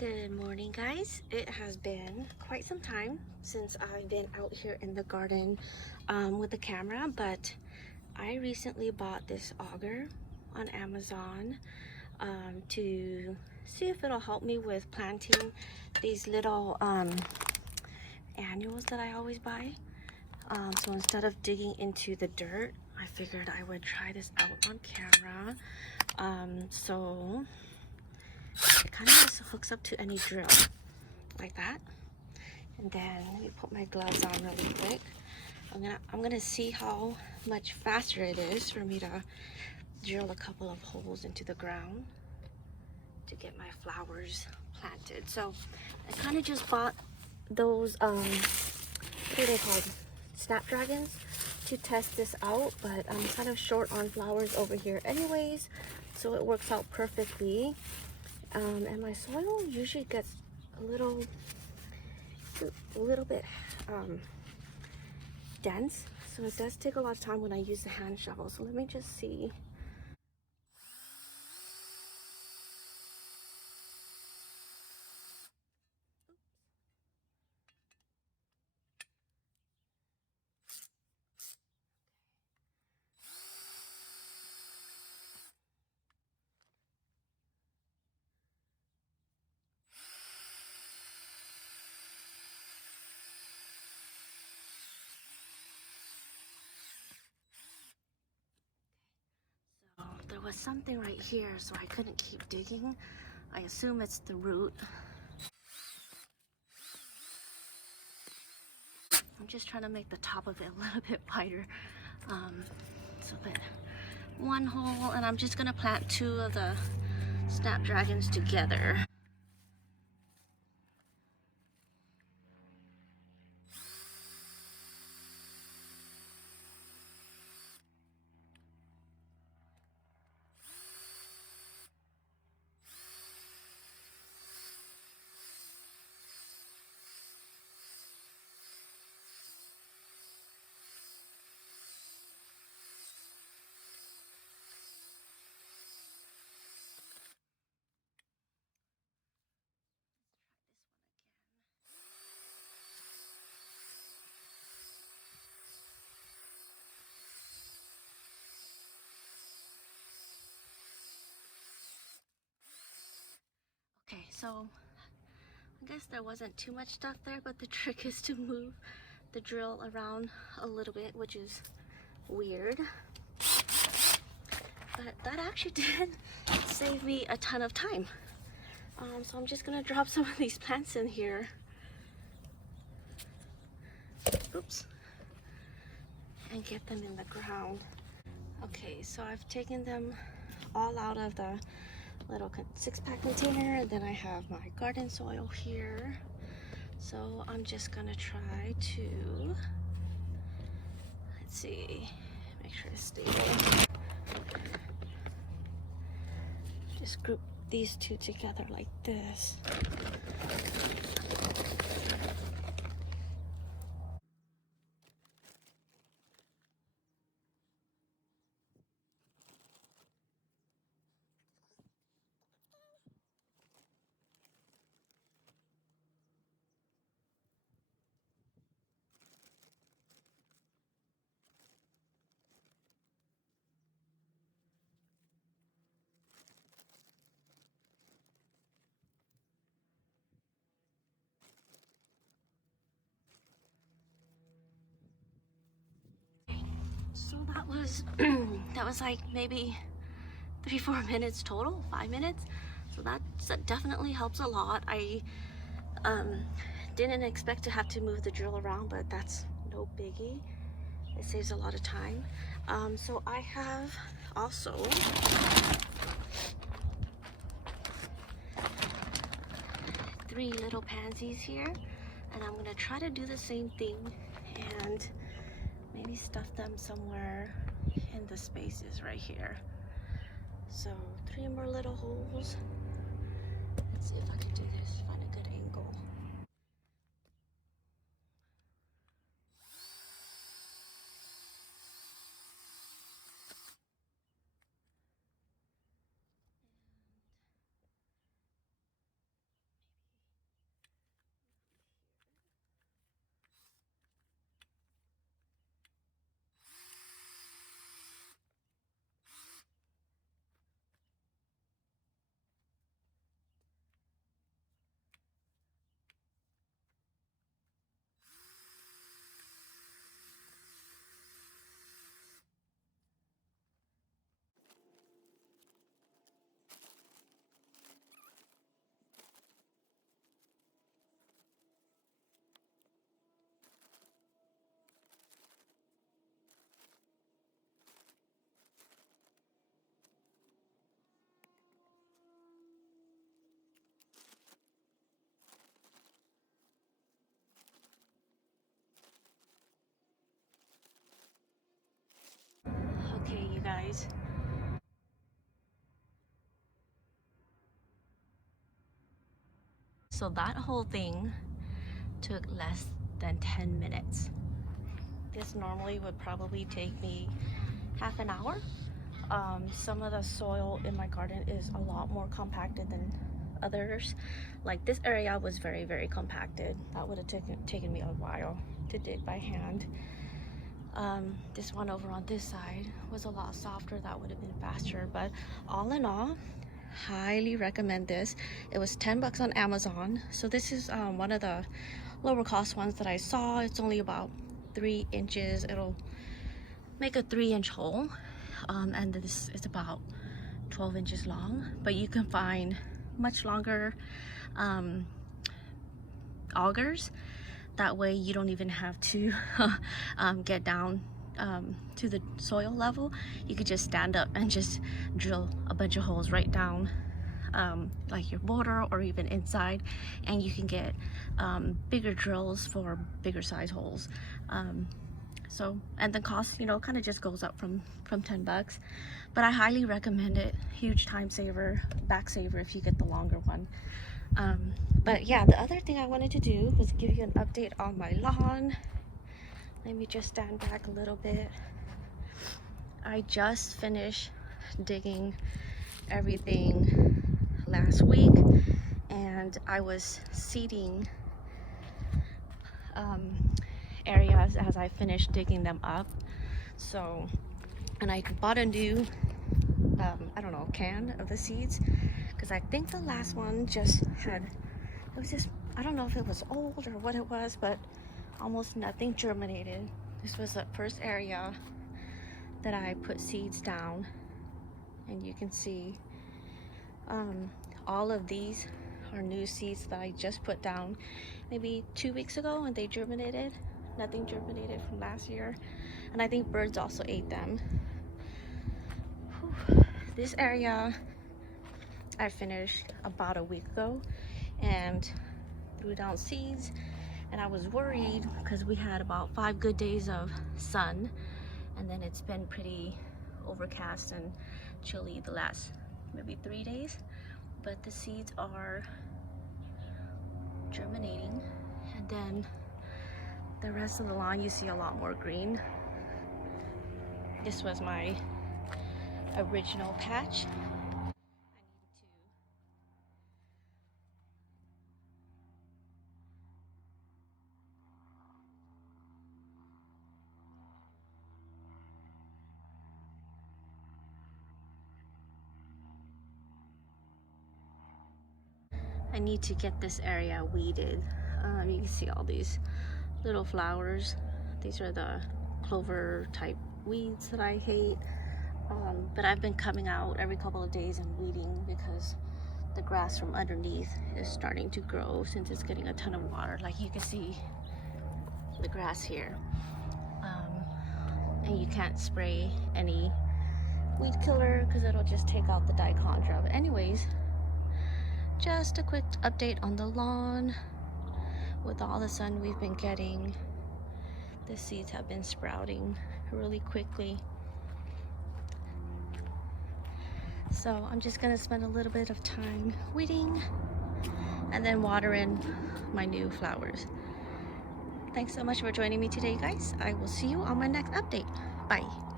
Good morning, guys. It has been quite some time since I've been out here in the garden with the camera, but I recently bought this auger on Amazon to see if it'll help me with planting these little annuals that I always buy. So instead of digging into the dirt, I figured I would try this out on camera. So it kind of just hooks up to any drill like that. And then let me put my gloves on really quick. I'm gonna see how much faster it is for me to drill a couple of holes into the ground to get my flowers planted. So I kind of just bought those what are they called, snapdragons, to test this out, but I'm kind of short on flowers over here anyways, so it works out perfectly. And my soil usually gets a little bit dense, so it does take a lot of time when I use the hand shovel. So let me just see. So there was something right here, so I couldn't keep digging. I assume it's the root. I'm just trying to make the top of it a little bit wider. So that one hole, and I'm just gonna plant 2 of the snapdragons together. Okay, so I guess there wasn't too much stuff there, but the trick is to move the drill around a little bit, which is weird. But that actually did save me a ton of time. So I'm just gonna drop some of these plants in here. Oops. And get them in the ground. Okay, so I've taken them all out of the little 6-pack container. Then I have my garden soil here. So I'm just gonna try to, let's see, make sure it's stable. Just group these 2 together like this. So that was that was like maybe 3-4 minutes total, 5 minutes. So that definitely helps a lot. I didn't expect to have to move the drill around, but that's no biggie. It saves a lot of time. So I have also three little pansies here, and I'm gonna try to do the same thing and maybe stuff them somewhere in the spaces right here. So 3 more little holes. Let's see if I can do this, find a good angle. guys. So that whole thing took less than 10 minutes. This normally would probably take me half an hour. Some of the soil in my garden is a lot more compacted than others. Like this area was very, very compacted. That would have taken me a while to dig by hand. This one over on this side was a lot softer. That would have been faster, but all in all, highly recommend this. It was 10 bucks on Amazon. So this is one of the lower cost ones that I saw. It's only about 3 inches. It'll make a 3-inch hole, and this is about 12 inches long, but you can find much longer augers. That way you don't even have to get down to the soil level. You could just stand up and just drill a bunch of holes right down like your border or even inside, and you can get bigger drills for bigger size holes. So, and the cost, you know, kind of just goes up from 10 bucks, but I highly recommend it. Huge time saver, back saver if you get the longer one. But yeah, the other thing I wanted to do was give you an update on my lawn. Let me just stand back a little bit. I just finished digging everything last week, and I was seeding areas as I finished digging them up. So, and I bought a new I don't know, can of the seeds, because I think the last one just had, it was just, I don't know if it was old or what it was, but almost nothing germinated. This was the first area that I put seeds down, and you can see all of these are new seeds that I just put down maybe 2 weeks ago, and they germinated. Nothing germinated from last year, and I think birds also ate them. Whew. This area I finished about a week ago and threw down seeds, and I was worried because we had about 5 good days of sun, and then it's been pretty overcast and chilly the last maybe 3 days, but the seeds are germinating, and then the rest of the lawn you see a lot more green. This was my original patch. I need to get this area weeded. You can see all these little flowers. These are the clover type weeds that I hate. But I've been coming out every couple of days and weeding because the grass from underneath is starting to grow since it's getting a ton of water. Like you can see the grass here. And you can't spray any weed killer because it'll just take out the dichondra. But anyways, just a quick update on the lawn. With all the sun we've been getting, the seeds have been sprouting really quickly. So I'm just gonna spend a little bit of time weeding and then watering my new flowers. Thanks so much for joining me today, guys. I will see you on my next update. Bye.